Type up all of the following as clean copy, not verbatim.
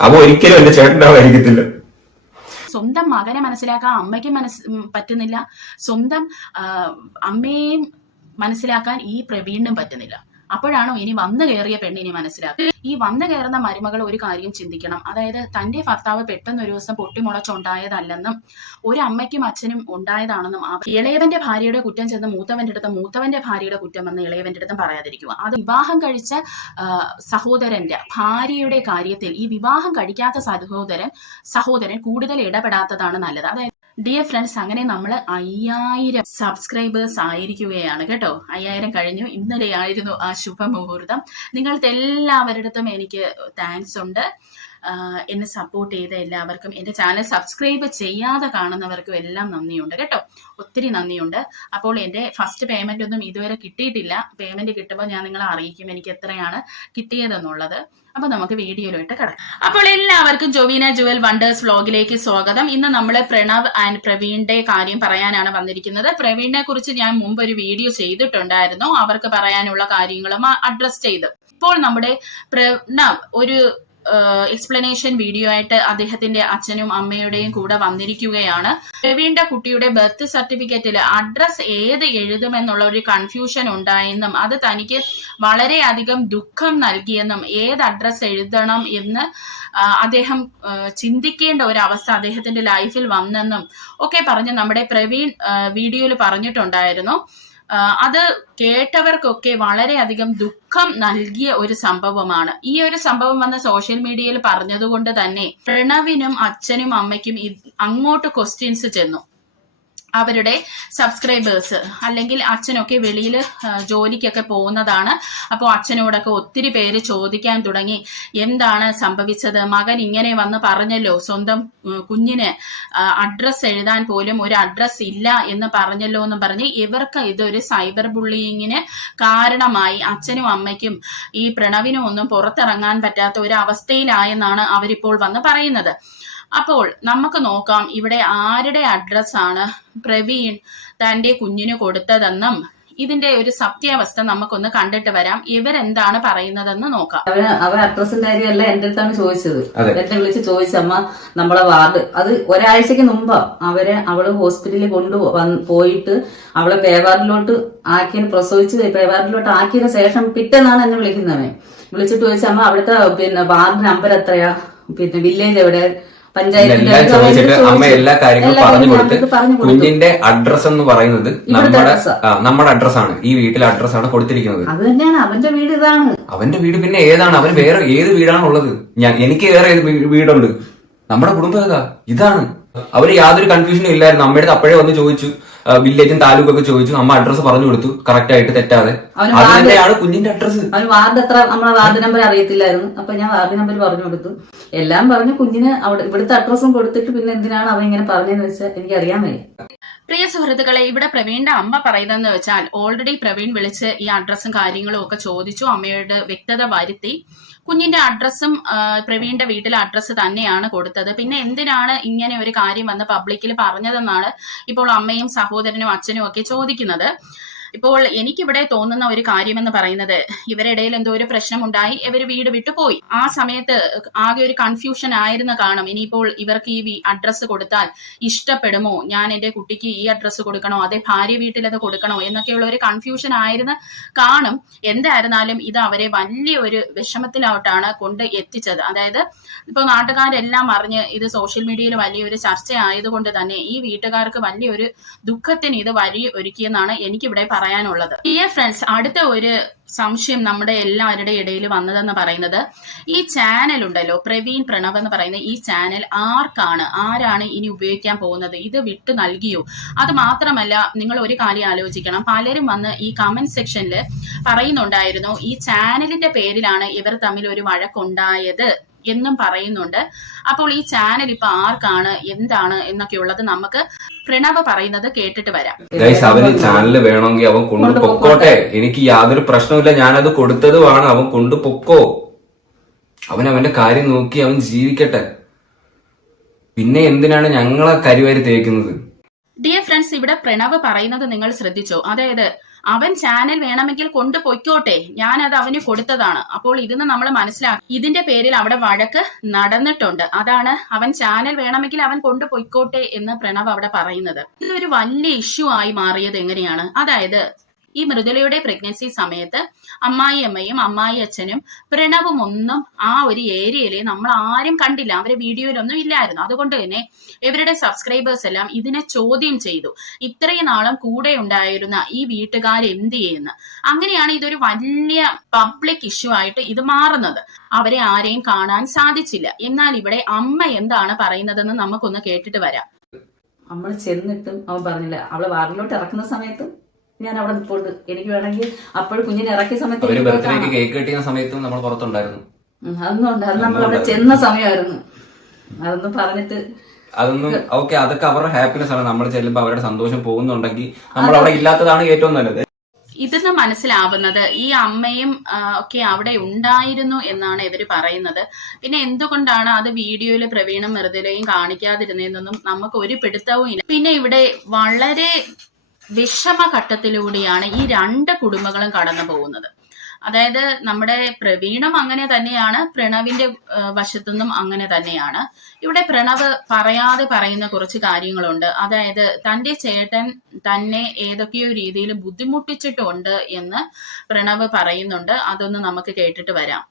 അവ ഒരിക്കലും എന്റെ ചേട്ടനാവായിരിക്കത്തില്ല. സ്വന്തം മകനെ മനസ്സിലാക്കാൻ അമ്മയ്ക്ക് പറ്റുന്നില്ല, സ്വന്തം അമ്മയെയും മനസ്സിലാക്കാൻ ഈ പ്രവീണിനും പറ്റുന്നില്ല. അപ്പോഴാണോ ഇനി വന്നു കയറിയ പെണ്ണിനെ മനസ്സിലാക്കുക? ഈ വന്നു കയറുന്ന മരുമകൾ ഒരു കാര്യം ചിന്തിക്കണം. അതായത് തന്റെ ഭർത്താവ് പെട്ടെന്ന് ഒരു ദിവസം പൊട്ടിമുളച്ചുണ്ടായതല്ലെന്നും ഒരു അമ്മയ്ക്കും അച്ഛനും ഉണ്ടായതാണെന്നും ഇളയവന്റെ ഭാര്യയുടെ കുറ്റം ചെന്ന് മൂത്തവന്റെ അടുത്ത്, മൂത്തവന്റെ ഭാര്യയുടെ കുറ്റം വന്ന് ഇളയവന്റെ അടുത്തും പറയാതിരിക്കുക. അത് വിവാഹം കഴിച്ച സഹോദരന്റെ ഭാര്യയുടെ കാര്യത്തിൽ ഈ വിവാഹം കഴിക്കാത്ത സഹോദരൻ കൂടുതൽ ഇടപെടാത്തതാണ് നല്ലത്. അതായത് ഡിയർ ഫ്രണ്ട്സ്, അങ്ങനെ നമ്മൾ 5000 സബ്സ്ക്രൈബേഴ്സ് ആയിരിക്കുകയാണ് കേട്ടോ. 5000 കഴിഞ്ഞു. ഇന്നലെയായിരുന്നു ആ ശുഭമുഹൂർത്തം. നിങ്ങൾക്ക് എല്ലാവരുടെയും എനിക്ക് താങ്ക്സ് ഉണ്ട്. എന്നെ സപ്പോർട്ട് ചെയ്ത എല്ലാവർക്കും, എൻ്റെ ചാനൽ സബ്സ്ക്രൈബ് ചെയ്യാതെ കാണുന്നവർക്കും എല്ലാം നന്ദിയുണ്ട് കേട്ടോ. ഒത്തിരി നന്ദിയുണ്ട്. അപ്പോൾ എൻ്റെ ഫസ്റ്റ് പേയ്മെൻ്റ് ഒന്നും ഇതുവരെ കിട്ടിയിട്ടില്ല. പേയ്മെൻറ്റ് കിട്ടുമ്പോൾ ഞാൻ നിങ്ങളെ അറിയിക്കും എനിക്ക് എത്രയാണ് കിട്ടിയതെന്നുള്ളത്. അപ്പൊ നമുക്ക് വീഡിയോയിലോട്ട് കിടക്കാം. അപ്പോൾ എല്ലാവർക്കും ജോവിന ജുവൽ വണ്ടേഴ്സ് വ്ലോഗിലേക്ക് സ്വാഗതം. ഇന്ന് നമ്മൾ പ്രണവ് ആൻഡ് പ്രവീണിന്റെ കാര്യം പറയാനാണ് വന്നിരിക്കുന്നത്. പ്രവീണിനെ കുറിച്ച് ഞാൻ മുമ്പ് ഒരു വീഡിയോ ചെയ്തിട്ടുണ്ടായിരുന്നു, അവർക്ക് പറയാനുള്ള കാര്യങ്ങളും അഡ്രസ് ചെയ്ത്. ഇപ്പോൾ നമ്മുടെ പ്രണവ് ഒരു എക്സ്പ്ലനേഷൻ വീഡിയോ ആയിട്ട് അദ്ദേഹത്തിന്റെ അച്ഛനും അമ്മയുടെയും കൂടെ വന്നിരിക്കുകയാണ്. പ്രവീണിന്റെ കുട്ടിയുടെ ബർത്ത് സർട്ടിഫിക്കറ്റിൽ അഡ്രസ് ഏത് എഴുതുമെന്നുള്ള ഒരു കൺഫ്യൂഷൻ ഉണ്ടായെന്നും അത് തനിക്ക് വളരെയധികം ദുഃഖം നൽകിയെന്നും ഏത് അഡ്രസ് എഴുതണം എന്ന് അദ്ദേഹം ചിന്തിക്കേണ്ട ഒരു അവസ്ഥ അദ്ദേഹത്തിന്റെ ലൈഫിൽ വന്നെന്നും ഒക്കെ പറഞ്ഞ് നമ്മുടെ പ്രവീൺ വീഡിയോയിൽ പറഞ്ഞിട്ടുണ്ടായിരുന്നു. അത് കേട്ടവർക്കൊക്കെ വളരെയധികം ദുഃഖം നൽകിയ ഒരു സംഭവമാണ്. ഈ ഒരു സംഭവം വന്ന് സോഷ്യൽ മീഡിയയിൽ പറഞ്ഞതുകൊണ്ട് തന്നെ പ്രണവിനും അച്ഛനും അമ്മയ്ക്കും അങ്ങോട്ട് ക്വസ്റ്റ്യൻസ് ചെന്നു. അവരുടെ സബ്സ്ക്രൈബേഴ്സ് അല്ലെങ്കിൽ അച്ഛനൊക്കെ വെളിയിൽ ജോലിക്കൊക്കെ പോകുന്നതാണ്. അപ്പോൾ അച്ഛനോടൊക്കെ ഒത്തിരി പേര് ചോദിക്കാൻ തുടങ്ങി, എന്താണ് സംഭവിച്ചത്, മകൻ ഇങ്ങനെ വന്ന് പറഞ്ഞല്ലോ, സ്വന്തം കുഞ്ഞിന് അഡ്രസ് എഴുതാൻ പോലും ഒരു അഡ്രസ് ഇല്ല എന്ന് പറഞ്ഞല്ലോ എന്ന് പറഞ്ഞ് ഇവർക്ക് ഇതൊരു സൈബർ ബുള്ളിയിങ്ങിന് കാരണമായി. അച്ഛനും അമ്മയ്ക്കും ഈ പ്രണവിനും ഒന്നും പുറത്തിറങ്ങാൻ പറ്റാത്ത ഒരു അവസ്ഥയിലായെന്നാണ് അവരിപ്പോൾ വന്ന് പറയുന്നത്. അപ്പോൾ നമുക്ക് നോക്കാം ഇവിടെ ആരുടെ അഡ്രസ്സാണ് പ്രവീൺ തന്റെ കുഞ്ഞിന് കൊടുത്തതെന്നും ഇതിന്റെ ഒരു സത്യാവസ്ഥ നമുക്കൊന്ന് കണ്ടിട്ട് വരാം. ഇവരെന്താണ് പറയുന്നതെന്ന് നോക്കാം. അവർ അഡ്രസ്സിന്റെ കാര്യമല്ല എന്റെ അടുത്താണ് ചോദിച്ചത്. എന്നെ വിളിച്ച് ചോദിച്ചമ്മ നമ്മളെ വാർഡ്, അത് ഒരാഴ്ചക്ക് മുമ്പാ അവള് ഹോസ്പിറ്റലിൽ പോയിട്ട് അവളെ പേവാർഡിലോട്ട് ആക്കിയ പ്രസവിച്ച് പേവാർഡിലോട്ട് ആക്കിയതിനു ശേഷം പിറ്റേന്നാണ് എന്നെ വിളിക്കുന്നവൻ. വിളിച്ചിട്ട് ചോദിച്ചമ്മ അവിടുത്തെ വാർഡ് നമ്പർ എത്രയാ, വില്ലേജ് എവിടെ, എല്ലാം ചോദിച്ചിട്ട് അമ്മ എല്ലാ കാര്യങ്ങളും പറഞ്ഞു കൊടുത്ത് കുഞ്ഞിന്റെ അഡ്രസ് എന്ന് പറയുന്നത് നമ്മുടെ അഡ്രസ്സാണ്, ഈ വീട്ടിലെ അഡ്രസ്സാണ് കൊടുത്തിരിക്കുന്നത്. അത് തന്നെയാണ് അവന്റെ വീട്. ഇതാണ് അവന്റെ വീട്. പിന്നെ ഏതാണ് അവൻ? വേറെ ഏത് വീടാണ് ഉള്ളത്? എനിക്ക് വേറെ ഏത് വീടുണ്ട്? നമ്മുടെ കുടുംബം ഏതാ? ഇതാണ്. അവര് യാതൊരു കൺഫ്യൂഷനും ഇല്ലായിരുന്നു. അമ്മയുടെ അപ്പോഴേ വന്ന് ചോദിച്ചു, വില്ലേജും താലൂക്കൊക്കെ ചോദിച്ചു, അമ്മ അഡ്രസ് പറഞ്ഞു കൊടുത്തു കറക്റ്റ് ആയിട്ട്, തെറ്റാതെ. അത് തന്നെയാണ് കുഞ്ഞിന്റെ അഡ്രസ്. അവൻ വാർഡ് എത്ര, നമ്മളെ വാർഡ് നമ്പർ അറിയത്തില്ലായിരുന്നു. അപ്പൊ ഞാൻ വാർഡ് നമ്പർ പറഞ്ഞു കൊടുത്തു, എല്ലാം പറഞ്ഞു. കുഞ്ഞിന് അവിടെ ഇവിടുത്തെ അഡ്രസ്സും കൊടുത്തിട്ട് പിന്നെ എന്തിനാണ് അവൻ ഇങ്ങനെ പറഞ്ഞതെന്ന് വെച്ചാൽ എനിക്ക് അറിയാൻ വയ്യ. പ്രിയ സുഹൃത്തുക്കളെ, ഇവിടെ പ്രവീണിന്റെ അമ്മ പറയുന്നതെന്ന് വെച്ചാൽ ഓൾറെഡി പ്രവീൺ വിളിച്ച് ഈ അഡ്രസ്സും കാര്യങ്ങളും ഒക്കെ ചോദിച്ചു, അമ്മയോട് വ്യക്തത വരുത്തി. കുഞ്ഞിന്റെ അഡ്രസ്സും പ്രവീണിന്റെ വീട്ടിലെ അഡ്രസ്സ് തന്നെയാണ് കൊടുത്തത്. പിന്നെ എന്തിനാണ് ഇങ്ങനെ ഒരു കാര്യം വന്ന് പബ്ലിക്കിൽ പറഞ്ഞതെന്നാണ് ഇപ്പോൾ അമ്മയും സഹോദരനും അച്ഛനും ഒക്കെ ചോദിക്കുന്നത്. ഇപ്പോൾ എനിക്കിവിടെ തോന്നുന്ന ഒരു കാര്യമെന്ന് പറയുന്നത്, ഇവരിടയിൽ എന്തോ ഒരു പ്രശ്നമുണ്ടായി, ഇവർ വീട് വിട്ടു പോയി. ആ സമയത്ത് ആകെ ഒരു കൺഫ്യൂഷൻ ആയിരുന്നു കാണും. ഇനിയിപ്പോൾ ഇവർക്ക് ഈ അഡ്രസ്സ് കൊടുത്താൽ ഇഷ്ടപ്പെടുമോ, ഞാൻ എൻ്റെ കുട്ടിക്ക് ഈ അഡ്രസ്സ് കൊടുക്കണോ, അതേ ഭാര്യ വീട്ടിൽ അത് കൊടുക്കണോ എന്നൊക്കെയുള്ള ഒരു കൺഫ്യൂഷൻ ആയിരുന്നു കാണും. എന്തായിരുന്നാലും ഇത് അവരെ വലിയൊരു വിഷമത്തിലോട്ടാണ് കൊണ്ട് എത്തിച്ചത്. അതായത് ഇപ്പോൾ നാട്ടുകാരെല്ലാം അറിഞ്ഞ് ഇത് സോഷ്യൽ മീഡിയയിൽ വലിയൊരു ചർച്ച ആയതുകൊണ്ട് തന്നെ ഈ വീട്ടുകാർക്ക് വലിയൊരു ദുഃഖത്തിന് ഇത് വഴി ഒരുക്കിയെന്നാണ് എനിക്കിവിടെ പറയാനുള്ളത്. ഡിയർ ഫ്രണ്ട്സ്, അടുത്ത ഒരു സംശയം നമ്മുടെ എല്ലാവരുടെ ഇടയിൽ വന്നതെന്ന് പറയുന്നത്, ഈ ചാനൽ ഉണ്ടല്ലോ പ്രവീൺ പ്രണവ് എന്ന് പറയുന്ന ഈ ചാനൽ ആരാണ് ഇനി ഉപയോഗിക്കാൻ പോകുന്നത്? ഇത് വിട്ടു നൽകിയോ? അത് മാത്രമല്ല, നിങ്ങൾ ഒരു കാര്യം ആലോചിക്കണം, പലരും വന്ന് ഈ കമന്റ് സെക്ഷനിൽ പറയുന്നുണ്ടായിരുന്നു ഈ ചാനലിന്റെ പേരിലാണ് ഇവർ തമ്മിൽ ഒരു വഴക്കുണ്ടായത് എന്നും പറയുന്നുണ്ട്. അപ്പോൾ ഈ ചാനൽ ഇപ്പൊ ആർക്കാണ്, എന്താണ് എന്നൊക്കെയുള്ളത് നമുക്ക് പ്രണവ് പറയുന്നത് കേട്ടിട്ട് വരാം. അവന് ചാനൽ വേണമെങ്കിൽ അവൻ കൊണ്ടുപൊക്കോട്ടെ, എനിക്ക് യാതൊരു പ്രശ്നമില്ല, ഞാനത് കൊടുത്തതുമാണ്, അവൻ കൊണ്ടുപൊക്കോ. അവൻ അവന്റെ കാര്യം നോക്കി അവൻ ജീവിക്കട്ടെ. പിന്നെ എന്തിനാണ് ഞങ്ങളെ കരിവാരി തേക്കുന്നത്? ഡിയർ ഫ്രണ്ട്സ്, ഇവിടെ പ്രണവ് പറയുന്നത് നിങ്ങൾ ശ്രദ്ധിച്ചോ? അതായത് അവൻ ചാനൽ വേണമെങ്കിൽ കൊണ്ടുപോയിക്കോട്ടെ, ഞാനത് അവന് കൊടുത്തതാണ്. അപ്പോൾ ഇതിന്ന് നമ്മൾ മനസ്സിലാക്കി, ഇതിന്റെ പേരിൽ അവിടെ വഴക്ക് നടന്നിട്ടുണ്ട്. അതാണ് അവൻ ചാനൽ വേണമെങ്കിൽ അവൻ കൊണ്ടുപോയിക്കോട്ടെ എന്ന് പ്രണവ് അവിടെ പറയുന്നത്. ഇതൊരു വലിയ ഇഷ്യൂ ആയി മാറിയത് എങ്ങനെയാണ്? അതായത് ഈ മൃദുലയുടെ പ്രഗ്നൻസി സമയത്ത് അമ്മായി അമ്മയും അമ്മായി അച്ഛനും പ്രണവും ഒന്നും ആ ഒരു ഏരിയയിലെ നമ്മൾ ആരും കണ്ടില്ല, അവരെ വീഡിയോയിലൊന്നും ഇല്ലായിരുന്നു. അതുകൊണ്ട് തന്നെ ഇവരുടെ സബ്സ്ക്രൈബേഴ്സ് എല്ലാം ഇതിനെ ചോദ്യം ചെയ്തു, ഇത്രയും നാളും കൂടെ ഉണ്ടായിരുന്ന ഈ വീട്ടുകാർ എന്ത് ചെയ്യുന്നു. അങ്ങനെയാണ് ഇതൊരു വലിയ പബ്ലിക് ഇഷ്യൂ ആയിട്ട് ഇത് മാറുന്നത്. അവരെ ആരെയും കാണാൻ സാധിച്ചില്ല. എന്നാൽ ഇവിടെ അമ്മ എന്താണ് പറയുന്നതെന്ന് നമുക്കൊന്ന് കേട്ടിട്ട് വരാം. നമ്മൾ ചെന്നിട്ടും അവൻ പറഞ്ഞില്ല. അവളെ വാറിലോട്ട് ഇറക്കുന്ന സമയത്ത് ഞാൻ അവിടെ നിൽപ്പുണ്ട്, എനിക്ക് വേണമെങ്കിൽ അപ്പോഴും കുഞ്ഞിനെ ഇറക്കിയ സമയത്ത് കേക്ക് കെട്ടിയ സമയത്തും നമ്മൾ പുറത്തുണ്ടായിരുന്നു. അതൊന്നും ഉണ്ട്, അത് നമ്മൾ അവിടെ ചെന്ന സമയമായിരുന്നു. അതൊന്നും പറഞ്ഞിട്ട് അതൊന്നും ഓക്കെ, അതൊക്കെ അവരുടെ ഹാപ്പിനെസ് ആണ്. നമ്മൾ ചെല്ലുമ്പോൾ അവരുടെ സന്തോഷം പോകുന്നുണ്ടെങ്കിൽ നമ്മൾ അവിടെ ഇല്ലാത്തതാണ് ഏറ്റവും നല്ലത്. ഇതെന്ന് മനസ്സിലാവുന്നത് ഈ അമ്മയും ഒക്കെ അവിടെ ഉണ്ടായിരുന്നു എന്നാണ് ഇവര് പറയുന്നത്. പിന്നെ എന്തുകൊണ്ടാണ് അത് വീഡിയോയില് പ്രവീണും മൃദുലയും കാണിക്കാതിരുന്നതെന്നൊന്നും നമുക്ക് ഒരു പിടുത്തവും ഇല്ല. പിന്നെ ഇവിടെ വളരെ വിഷമഘട്ടത്തിലൂടെയാണ് ഈ രണ്ട് കുടുംബങ്ങളും കടന്നു പോകുന്നത്. അതായത് നമ്മുടെ പ്രവീണും അങ്ങനെ തന്നെയാണ്, പ്രണവിന്റെ വശത്തുനിന്നും അങ്ങനെ തന്നെയാണ്. ഇവിടെ പ്രണവ് പറയാതെ പറയുന്ന കുറച്ച് കാര്യങ്ങളുണ്ട്. അതായത് തന്റെ ചേട്ടൻ തന്നെ ഏതൊക്കെയോ രീതിയിൽ ബുദ്ധിമുട്ടിച്ചിട്ടുണ്ട് എന്ന് പ്രണവ് പറയുന്നുണ്ട്. അതൊന്ന് നമുക്ക് കേട്ടിട്ട് വരാം.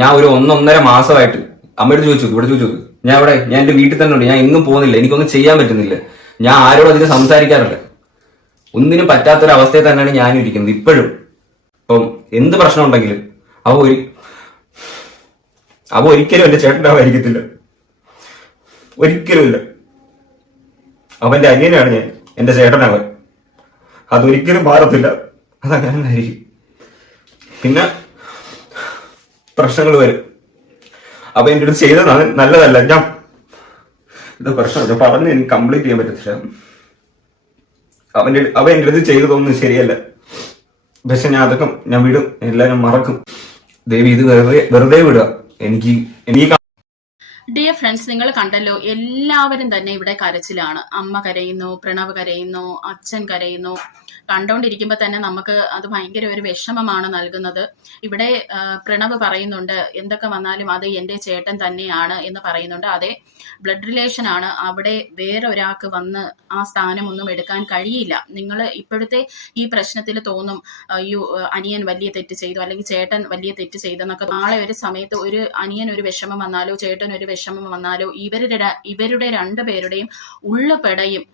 ഞാൻ ഒരു 1.5 മാസമായിട്ട് അമ്മയോട് ചോദിച്ചു, ഇവിടെ ചോദിച്ചു, ഞാൻ എന്റെ വീട്ടിൽ തന്നെ ഉണ്ട്, ഞാൻ എങ്ങും പോകുന്നില്ല, എനിക്കൊന്നും ചെയ്യാൻ പറ്റുന്നില്ല, ഞാൻ ആരോടും അധികം സംസാരിക്കാറില്ല, ഒന്നിനും പറ്റാത്തൊരവസ്ഥയിൽ തന്നെയാണ് ഞാനും ഇരിക്കുന്നത് ഇപ്പോഴും. അപ്പം എന്ത് പ്രശ്നം ഉണ്ടെങ്കിലും അവ ഒരിക്കലും എന്റെ ചേട്ടനാവായിരിക്കത്തില്ല, ഒരിക്കലുമില്ല. അവന്റെ അനിയനാണ് ഞാൻ, എന്റെ ചേട്ടനവൻ, അതൊരിക്കലും മാറത്തില്ല, അതങ്ങനെ ആയിരിക്കും. പിന്നെ പ്രശ്നങ്ങൾ വരും. അപ്പൊ എന്റെ അടുത്ത് ചെയ്തതാണ് നല്ലതല്ല, ഞാൻ ഇത് പ്രശ്നം പറഞ്ഞ് എനിക്ക് കംപ്ലീറ്റ് ചെയ്യാൻ പറ്റത്തില്ല. അവൻ എന്റെ അടുത്ത് ചെയ്തതൊന്നും ശരിയല്ല, പക്ഷെ ഞാൻ വിടും, എല്ലാരും മറക്കും. ദേവി ഇത് വെറുതെ വിടുക. എനിക്ക് ഡിയർ ഫ്രണ്ട്സ്, നിങ്ങൾ കണ്ടല്ലോ, എല്ലാവരും തന്നെ ഇവിടെ കരച്ചിലാണ്. അമ്മ കരയുന്നു, പ്രണവ് കരയുന്നു, അച്ഛൻ കരയുന്നു. കണ്ടോണ്ടിരിക്കുമ്പോൾ തന്നെ നമുക്ക് അത് ഭയങ്കര ഒരു വിഷമമാണ് നൽകുന്നത്. ഇവിടെ പ്രണവ് പറയുന്നുണ്ട്, എന്തൊക്കെ വന്നാലും അത് എൻ്റെ ചേട്ടൻ തന്നെയാണ് എന്ന് പറയുന്നുണ്ട്. അതെ, ബ്ലഡ് റിലേഷൻ ആണ്, അവിടെ വേറെ ഒരാൾക്ക് വന്ന് ആ സ്ഥാനമൊന്നും എടുക്കാൻ കഴിയില്ല. നിങ്ങൾ ഇപ്പോഴത്തെ ഈ പ്രശ്നത്തിൽ തോന്നും, അയ്യോ അനിയൻ വലിയ തെറ്റ് ചെയ്തു അല്ലെങ്കിൽ ചേട്ടൻ വലിയ തെറ്റ് ചെയ്തെന്നൊക്കെ. നാളെ ഒരു സമയത്ത് ഒരു അനിയൻ ഒരു വിഷമം വന്നാലോ ചേട്ടൻ ഒരു വിഷമം വന്നാലോ ഇവരുടെ രണ്ടുപേരുടെയും ഉള്ളുപെടയും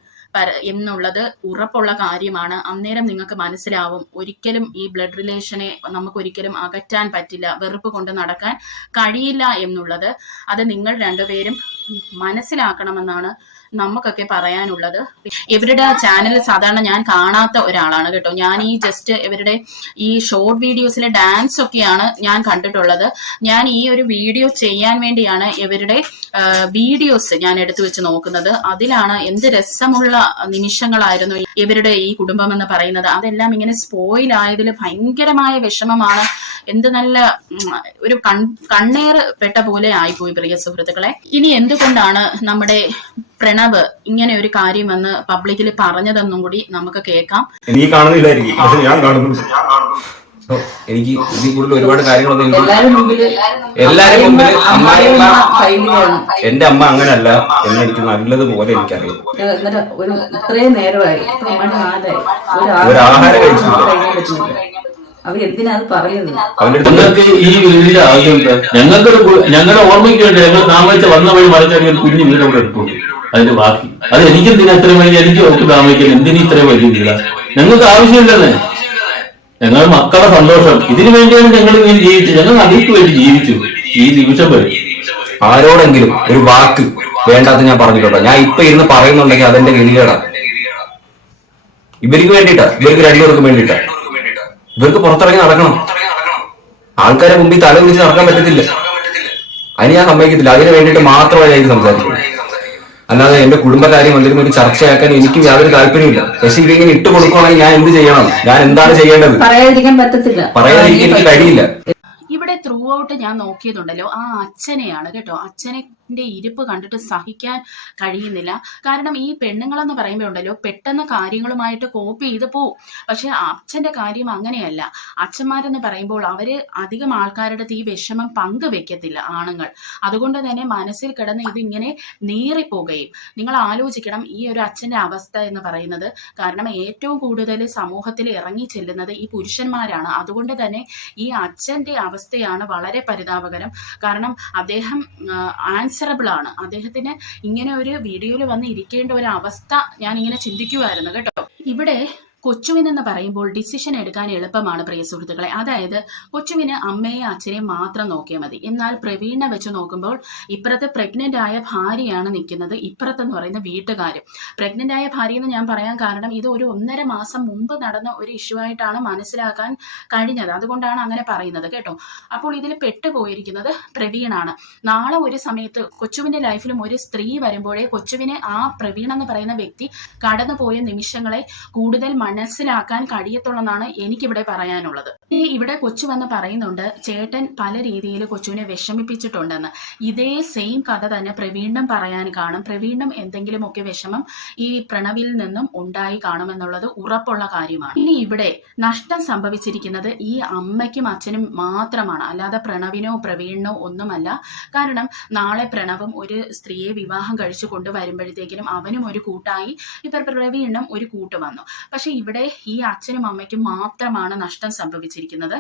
എന്നുള്ളത് ഉറപ്പുള്ള കാര്യമാണ്. അന്നേരം നിങ്ങൾക്ക് മനസ്സിലാവും, ഒരിക്കലും ഈ ബ്ലഡ് റിലേഷനെ നമുക്ക് ഒരിക്കലും അകറ്റാൻ പറ്റില്ല, വെറുപ്പ് കൊണ്ട് നടക്കാൻ കഴിയില്ല എന്നുള്ളത്. അത് നിങ്ങൾ രണ്ടുപേരും മനസ്സിലാക്കണമെന്നാണ് നമുക്കൊക്കെ പറയാനുള്ളത്. ഇവരുടെ ചാനൽ സാധാരണ ഞാൻ കാണാത്ത ഒരാളാണ് കേട്ടോ. ഞാൻ ഈ ജസ്റ്റ് ഇവരുടെ ഈ ഷോർട്ട് വീഡിയോസിലെ ഡാൻസ് ഒക്കെയാണ് ഞാൻ കണ്ടിട്ടുള്ളത്. ഞാൻ ഈ ഒരു വീഡിയോ ചെയ്യാൻ വേണ്ടിയാണ് ഇവരുടെ വീഡിയോസ് ഞാൻ എടുത്തു വെച്ച് നോക്കുന്നത്. അതിലാണ് എന്ത് രസമുള്ള നിമിഷങ്ങളായിരുന്നു ഇവരുടെ ഈ കുടുംബം എന്ന് പറയുന്നത്. അതെല്ലാം ഇങ്ങനെ സ്പോയിൽ ആയതിൽ ഭയങ്കരമായ വിഷമമാണ്. എന്ത് നല്ല ഒരു കണ്ണേർ പെട്ട പോലെ ആയിപ്പോയി പ്രിയ സുഹൃത്തുക്കളെ. ഇനി എന്തുകൊണ്ടാണ് നമ്മുടെ പ്രണവ് ഇങ്ങനെ ഒരു കാര്യം വന്ന് പബ്ലിക്കിൽ പറഞ്ഞതെന്നും കൂടി നമുക്ക് കേൾക്കാം. നീ കാണുന്നില്ലായിരിക്കും, പക്ഷെ ഞാൻ കാണുന്നു. എനിക്ക് ഇതിൽ കൂടുതൽ ഒരുപാട് കാര്യങ്ങളൊന്നും എല്ലാരും മുമ്പിൽ അമ്മായിയമ്മ എന്റെ അമ്മ അങ്ങനല്ല എന്ന് എനിക്ക് നല്ലതുപോലെ എനിക്കറിയാം. ഇത്രയും നേരമായി, ഒരു ആഹാരം കഴിച്ചിട്ടില്ല. അവരെന്തിനാ പറയുന്നത്? ഞങ്ങൾക്ക് ഈ വീടിന്റെ ആവശ്യമില്ല. ഞങ്ങളുടെ ഓർമ്മയ്ക്ക് വേണ്ടി ഞങ്ങൾ താമസിച്ച വന്ന വഴി മറിച്ചാൽ ഒരു കുഞ്ഞു വീട് അവിടെ എടുക്കും. അതിന്റെ ബാക്കി അത് എനിക്കെന്തിനാ ഇത്രയും വലിയ, എനിക്ക് ഒക്കെ താമസിക്കാൻ എന്തിനാ ഇത്രയും വലിയ വീടാ? ഞങ്ങൾക്ക് ആവശ്യമില്ലെന്നേ. ഞങ്ങൾ മക്കളുടെ സന്തോഷം, ഇതിനു വേണ്ടിയാണ് ഞങ്ങൾ ഇങ്ങനെ ജീവിച്ചത്. ഞങ്ങൾ അതിക്ക് വേണ്ടി ജീവിച്ചു ഈ നിമിഷം വരെ. ആരോടെങ്കിലും ഒരു വാക്ക് വേണ്ടാത്ത ഞാൻ പറഞ്ഞിട്ടുണ്ടോ? ഞാൻ ഇപ്പൊ ഇരുന്ന് പറയുന്നുണ്ടെങ്കിൽ അതെന്റെ ഗതികേടാ. ഇവർക്ക് വേണ്ടിയിട്ടാ, ഇവർക്ക് രണ്ടുപേർക്കും വേണ്ടിയിട്ടാ. ഇവർക്ക് പുറത്തിറങ്ങി നടക്കണം. ആൾക്കാരെ മുമ്പിൽ തല വിളിച്ച് നടക്കാൻ പറ്റത്തില്ല. അതിന് ഞാൻ സമ്മതിക്കത്തില്ല. അതിന് വേണ്ടിയിട്ട് മാത്രമാണ് ഞാൻ സംസാരിക്കുന്നത്. അല്ലാതെ എന്റെ കുടുംബകാര്യം വന്നിരുന്ന ഒരു ചർച്ചയാക്കാൻ എനിക്ക് യാതൊരു താല്പര്യമില്ല. പക്ഷെ ഇതിങ്ങനെ ഇട്ട് കൊടുക്കുകയാണെങ്കിൽ ഞാൻ എന്ത് ചെയ്യണം? ഞാൻ എന്താണ് ചെയ്യേണ്ടത്? പറയാതിരിക്കാൻ പറ്റത്തില്ല, പറയാതിരിക്കാൻ എനിക്ക് കഴിയില്ല. ഇവിടെ ഇവിടെ ത്രൂ ഔട്ട് ഞാൻ നോക്കിയതുണ്ടല്ലോ, ആ അച്ഛനെയാണ് കേട്ടോ. അച്ഛനെ ഇരിപ്പ് കണ്ടിട്ട് സഹിക്കാൻ കഴിയുന്നില്ല. കാരണം ഈ പെണ്ണുങ്ങളെന്ന് പറയുമ്പോൾ ഉണ്ടല്ലോ, പെട്ടെന്ന് കാര്യങ്ങളുമായിട്ട് കോപ്പി ചെയ്ത് പോവും. പക്ഷെ അച്ഛന്റെ കാര്യം അങ്ങനെയല്ല. അച്ഛന്മാരെന്ന് പറയുമ്പോൾ അവര് അധികം ആൾക്കാരുടെ ഈ വിഷമം പങ്കുവെക്കത്തില്ല ആണുങ്ങൾ. അതുകൊണ്ട് തന്നെ മനസ്സിൽ കിടന്ന് ഇതിങ്ങനെ നീറിപ്പോകുകയും. നിങ്ങൾ ആലോചിക്കണം ഈ ഒരു അച്ഛന്റെ അവസ്ഥ എന്ന് പറയുന്നത്. കാരണം ഏറ്റവും കൂടുതൽ സമൂഹത്തിൽ ഇറങ്ങി ചെല്ലുന്നത് ഈ പുരുഷന്മാരാണ്. അതുകൊണ്ട് തന്നെ ഈ അച്ഛന്റെ അവസ്ഥയാണ് വളരെ പരിതാപകരം. കാരണം അദ്ദേഹം ആൻസറബിൾ ആണ്. അദ്ദേഹത്തിന് ഇങ്ങനെ ഒരു വീഡിയോയിൽ വന്ന് ഇരിക്കേണ്ട ഒരു അവസ്ഥ ഞാൻ ഇങ്ങനെ ചിന്തിക്കുമായിരുന്നു കേട്ടോ. ഇവിടെ കൊച്ചുവിനെന്ന് പറയുമ്പോൾ ഡിസിഷൻ എടുക്കാൻ എളുപ്പമാണ് പ്രിയ സുഹൃത്തുക്കളെ. അതായത് കൊച്ചുവിന് അമ്മയെയും അച്ഛനെയും മാത്രം നോക്കിയാൽ മതി. എന്നാൽ പ്രവീണിനെ വെച്ച് നോക്കുമ്പോൾ ഇപ്പുറത്ത് പ്രഗ്നന്റ് ആയ ഭാര്യയാണ് നിൽക്കുന്നത്, ഇപ്പുറത്തെന്ന് പറയുന്ന വീട്ടുകാരും. പ്രഗ്നന്റ് ആയ ഭാര്യ എന്ന് ഞാൻ പറയാൻ കാരണം ഇത് ഒരു 1.5 മാസം മുമ്പ് നടന്ന ഒരു ഇഷ്യൂ ആയിട്ടാണ് മനസ്സിലാക്കാൻ കഴിഞ്ഞത്. അതുകൊണ്ടാണ് അങ്ങനെ പറയുന്നത് കേട്ടോ. അപ്പോൾ ഇതിൽ പെട്ടുപോയിരിക്കുന്നത് പ്രവീണാണ്. നാളെ ഒരു സമയത്ത് കൊച്ചുവിന്റെ ലൈഫിലും ഒരു സ്ത്രീ വരുമ്പോഴേ കൊച്ചുവിനെ ആ പ്രവീൺ എന്ന് പറയുന്ന വ്യക്തി കടന്നുപോയ നിമിഷങ്ങളെ കൂടുതൽ മനസ്സിലാക്കാൻ കഴിയത്തുള്ളതാണ് എനിക്കിവിടെ പറയാനുള്ളത്. ഇവിടെ കൊച്ചു വന്ന് പറയുന്നുണ്ട് ചേട്ടൻ പല രീതിയിൽ കൊച്ചുവിനെ വിഷമിപ്പിച്ചിട്ടുണ്ടെന്ന്. ഇതേ സെയിം കഥ തന്നെ പ്രവീണും പറയാൻ കാണും. പ്രവീണും എന്തെങ്കിലുമൊക്കെ വിഷമം ഈ പ്രണവിൽ നിന്നും ഉണ്ടായി കാണുമെന്നുള്ളത് ഉറപ്പുള്ള കാര്യമാണ്. ഇനി ഇവിടെ നഷ്ടം സംഭവിച്ചിരിക്കുന്നത് ഈ അമ്മയ്ക്കും അച്ഛനും മാത്രമാണ്, അല്ലാതെ പ്രണവിനോ പ്രവീണിനോ ഒന്നുമല്ല. കാരണം നാളെ പ്രണവും ഒരു സ്ത്രീയെ വിവാഹം കഴിച്ചു കൊണ്ടുവരുമ്പോഴത്തേക്കിനും അവനും ഒരു കൂട്ടായി, ഇപ്പൊ പ്രവീണിനും ഒരു കൂട്ട് വന്നു. പക്ഷെ ഇവിടെ ഈ അച്ഛനും അമ്മയ്ക്കും മാത്രമാണ് നഷ്ടം സംഭവിച്ചിരിക്കുന്നത്.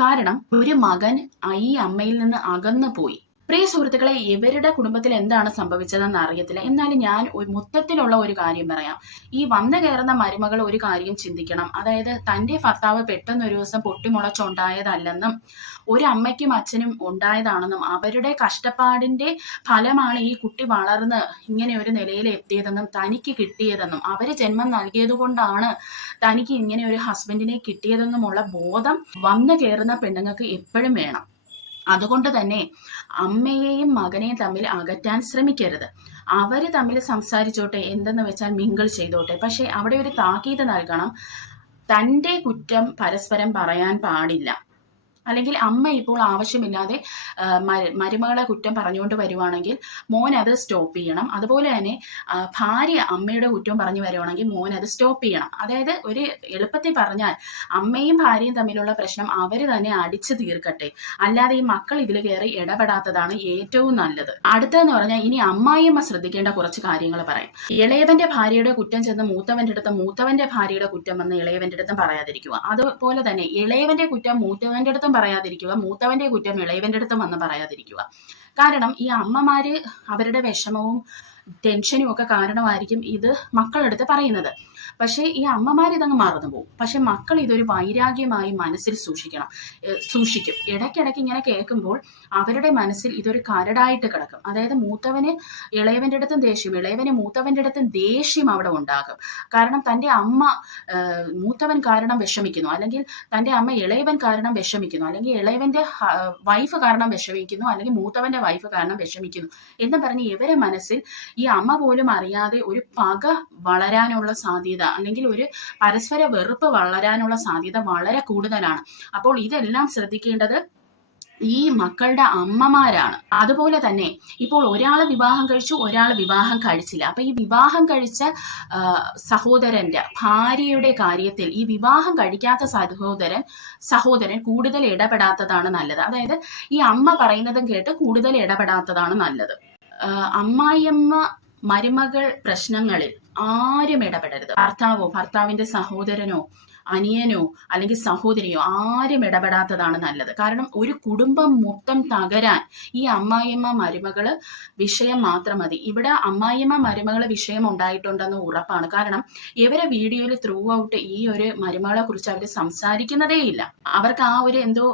കാരണം ഒരു മകൻ ഈ അമ്മയിൽ നിന്ന് അകന്നു പോയി. പ്രിയ സുഹൃത്തുക്കളെ, ഇവരുടെ കുടുംബത്തിൽ എന്താണ് സംഭവിച്ചതെന്ന് അറിയത്തില്ല. എന്നാലും ഞാൻ മൊത്തത്തിലുള്ള ഒരു കാര്യം പറയാം. ഈ വന്നു കയറുന്ന മരുമകൾ ഒരു കാര്യം ചിന്തിക്കണം. അതായത് തന്റെ ഭർത്താവ് പെട്ടെന്ന് ഒരു ദിവസം പൊട്ടിമുളച്ചുണ്ടായതല്ലെന്നും ഒരു അമ്മയ്ക്കും അച്ഛനും ഉണ്ടായതാണെന്നും അവരുടെ കഷ്ടപ്പാടിന്റെ ഫലമാണ് ഈ കുട്ടി വളർന്ന് ഇങ്ങനെ ഒരു നിലയിൽ എത്തിയതെന്നും തനിക്ക് കിട്ടിയതെന്നും അവര് ജന്മം നൽകിയത് കൊണ്ടാണ് തനിക്ക് ഇങ്ങനെ ഒരു ഹസ്ബൻഡിനെ കിട്ടിയതെന്നുമുള്ള ബോധം വന്നു കയറുന്ന പെണ്ണുങ്ങൾക്ക് എപ്പോഴും വേണം. അതുകൊണ്ട് തന്നെ അമ്മയെയും മകനെയും തമ്മിൽ അകറ്റാൻ ശ്രമിക്കരുത്. അവര് തമ്മിൽ സംസാരിച്ചോട്ടെ, എന്തെന്ന് വെച്ചാൽ മിങ്കിൾ ചെയ്തോട്ടെ. പക്ഷെ അവിടെ ഒരു താക്കീത് നൽകണം. തൻ്റെ കുറ്റം പരസ്പരം പറയാൻ പാടില്ല. അല്ലെങ്കിൽ അമ്മ ഇപ്പോൾ ആവശ്യമില്ലാതെ മരുമകളെ കുറ്റം പറഞ്ഞുകൊണ്ട് വരുവാണെങ്കിൽ മോൻ അത് സ്റ്റോപ്പ് ചെയ്യണം. അതുപോലെ തന്നെ ഭാര്യ അമ്മയുടെ കുറ്റം പറഞ്ഞു വരുവാണെങ്കിൽ മോൻ അത് സ്റ്റോപ്പ് ചെയ്യണം. അതായത് ഒരു എളുപ്പത്തിൽ പറഞ്ഞാൽ അമ്മയും ഭാര്യയും തമ്മിലുള്ള പ്രശ്നം അവർ തന്നെ അടിച്ചു തീർക്കട്ടെ. അല്ലാതെ ഈ മക്കൾ ഇതിൽ കയറി ഇടപെടാത്തതാണ് ഏറ്റവും നല്ലത്. അടുത്തതെന്ന് പറഞ്ഞാൽ ഇനി അമ്മായിയമ്മ ശ്രദ്ധിക്കേണ്ട കുറച്ച് കാര്യങ്ങൾ പറയാം. ഇളയവന്റെ ഭാര്യയുടെ കുറ്റം ചെന്ന് മൂത്തവന്റെ അടുത്ത്, മൂത്തവന്റെ ഭാര്യയുടെ കുറ്റം വന്ന് ഇളയവന്റെ അടുത്തും പറയാതിരിക്കുക. അതുപോലെ തന്നെ ഇളയവന്റെ കുറ്റം മൂത്തവന്റെ അടുത്തും പറയാതിരിക്കുക, മൂത്തവന്റെ കുറ്റം ഇളയവന്റെ അടുത്തും വന്ന് പറയാതിരിക്കുക. കാരണം ഈ അമ്മമാര് അവരുടെ വിഷമവും ടെൻഷനും ഒക്കെ കാരണമായിരിക്കും ഇത് മക്കളെടുത്ത് പറയുന്നത്. പക്ഷേ ഈ അമ്മമാർ ഇതങ്ങ് മറന്നു പോകും. പക്ഷെ മക്കൾ ഇതൊരു വൈരാഗ്യമായി മനസ്സിൽ സൂക്ഷിക്കും. ഇടയ്ക്കിടയ്ക്ക് ഇങ്ങനെ കേൾക്കുമ്പോൾ അവരുടെ മനസ്സിൽ ഇതൊരു കരടായിട്ട് കിടക്കും. അതായത് മൂത്തവന് ഇളയവന്റെ അടുത്തും ദേഷ്യം, ഇളയവന് മൂത്തവന്റെ അടുത്തും ദേഷ്യം അവിടെ ഉണ്ടാകും. കാരണം തൻ്റെ അമ്മ മൂത്തവൻ കാരണം വിഷമിക്കുന്നു, അല്ലെങ്കിൽ തൻ്റെ അമ്മ ഇളയവൻ കാരണം വിഷമിക്കുന്നു, അല്ലെങ്കിൽ ഇളയവന്റെ വൈഫ് കാരണം വിഷമിക്കുന്നു, അല്ലെങ്കിൽ മൂത്തവന്റെ വൈഫ് കാരണം വിഷമിക്കുന്നു എന്ന് പറഞ്ഞ് ഇവരെ മനസ്സിൽ ഈ അമ്മ പോലും അറിയാതെ ഒരു പക വളരാനുള്ള സാധ്യത, അല്ലെങ്കിൽ ഒരു പരസ്പര വെറുപ്പ് വളരാനുള്ള സാധ്യത വളരെ കൂടുതലാണ്. അപ്പോൾ ഇതെല്ലാം ശ്രദ്ധിക്കേണ്ടത് ഈ മക്കളുടെ അമ്മമാരാണ്. അതുപോലെ തന്നെ ഇപ്പോൾ ഒരാൾ വിവാഹം കഴിച്ചു, ഒരാൾ വിവാഹം കഴിച്ചില്ല. അപ്പൊ ഈ വിവാഹം കഴിച്ച സഹോദരന്റെ ഭാര്യയുടെ കാര്യത്തിൽ ഈ വിവാഹം കഴിക്കാത്ത സഹോദരൻ കൂടുതൽ ഇടപെടാത്തതാണ് നല്ലത്. അതായത് ഈ അമ്മ പറയുന്നതും കേട്ട് കൂടുതൽ ഇടപെടാത്തതാണ് നല്ലത്. അമ്മായിയമ്മ മരുമകൾ പ്രശ്നങ്ങളിൽ ആരും ഇടപെടരുത്. ഭർത്താവിന്റെ സഹോദരനോ അനിയനോ അല്ലെങ്കിൽ സഹോദരിയോ ആരും ഇടപെടാത്തതാണ് നല്ലത്. കാരണം ഒരു കുടുംബം മൊത്തം തകരാൻ ഈ അമ്മായിയമ്മ മരുമകള് വിഷയം മാത്രം മതി. ഇവിടെ അമ്മായിയമ്മ മരുമകള് വിഷയം ഉണ്ടായിട്ടുണ്ടെന്ന് ഉറപ്പാണ്. കാരണം ഇവരെ വീഡിയോയിൽ ത്രൂ ഔട്ട് ഈ ഒരു മരുമകളെ കുറിച്ച് അവർ സംസാരിക്കുന്നതേ ഇല്ല. അവർക്ക് ആ ഒരു എന്തോ